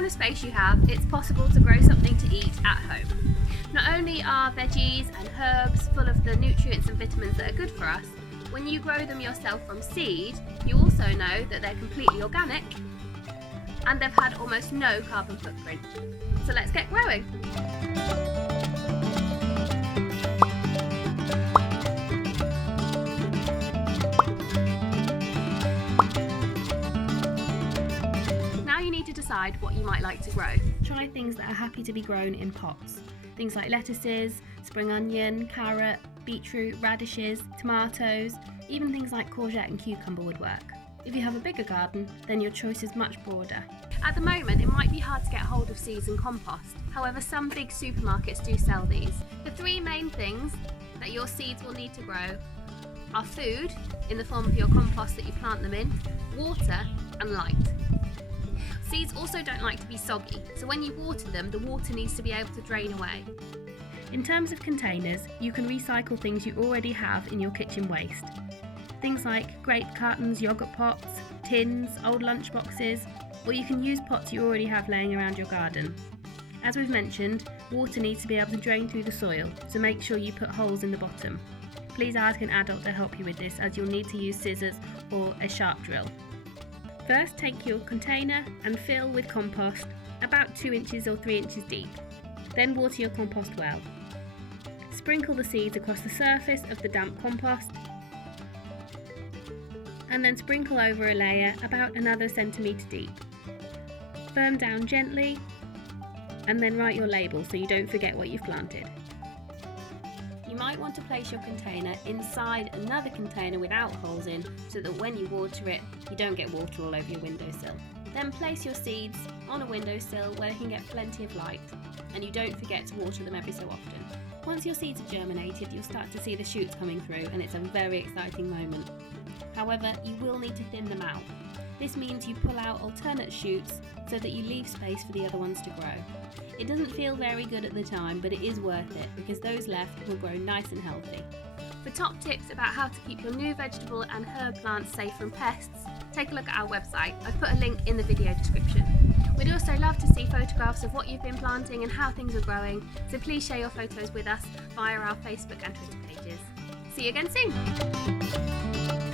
kind of space you have, it's possible to grow something to eat at home. Not only are veggies and herbs full of the nutrients and vitamins that are good for us, when you grow them yourself from seed, you also know that they're completely organic and they've had almost no carbon footprint. So let's get growing. Now you need to decide what you might like to grow. Try things that are happy to be grown in pots. Things like lettuces, spring onion, carrot, beetroot, radishes, tomatoes, even things like courgette and cucumber would work. If you have a bigger garden, then your choice is much broader. At the moment, it might be hard to get hold of seeds and compost. However, some big supermarkets do sell these. The three main things that your seeds will need to grow are food, in the form of your compost that you plant them in, water, and light. Seeds also don't like to be soggy, so when you water them, the water needs to be able to drain away. In terms of containers, you can recycle things you already have in your kitchen waste. Things like grape cartons, yoghurt pots, tins, old lunch boxes, or you can use pots you already have laying around your garden. As we've mentioned, water needs to be able to drain through the soil, so make sure you put holes in the bottom. Please ask an adult to help you with this, as you'll need to use scissors or a sharp drill. First, take your container and fill with compost about 2 inches or 3 inches deep. Then water your compost well. Sprinkle the seeds across the surface of the damp compost and then sprinkle over a layer about another centimetre deep. Firm down gently and then write your label so you don't forget what you've planted. You might want to place your container inside another container without holes in, so that when you water it, you don't get water all over your windowsill. Then place your seeds on a windowsill where they can get plenty of light, and you don't forget to water them every so often. Once your seeds have germinated, you'll start to see the shoots coming through, and it's a very exciting moment. However, you will need to thin them out. This means you pull out alternate shoots so that you leave space for the other ones to grow. It doesn't feel very good at the time, but it is worth it because those left will grow nice and healthy. For top tips about how to keep your new vegetable and herb plants safe from pests, take a look at our website. I've put a link in the video description. We'd also love to see photographs of what you've been planting and how things are growing, so please share your photos with us via our Facebook and Twitter pages. See you again soon!